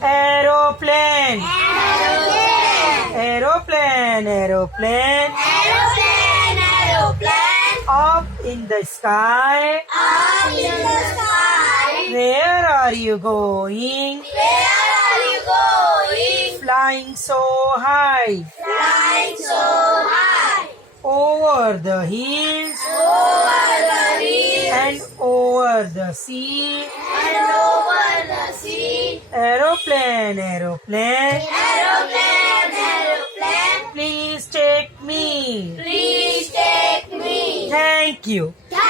Aeroplane. Aeroplane. Aeroplane. Aeroplane. Aeroplane. Aeroplane. Up in the sky. Up in the sky. Where are you going? Where are you going? Flying so high. Flying so high. Over the hills Over the hills and over the sea. and over the sea. Aeroplane. Aeroplane. Aeroplane. Aeroplane. Please take me. Please take me. Thank you.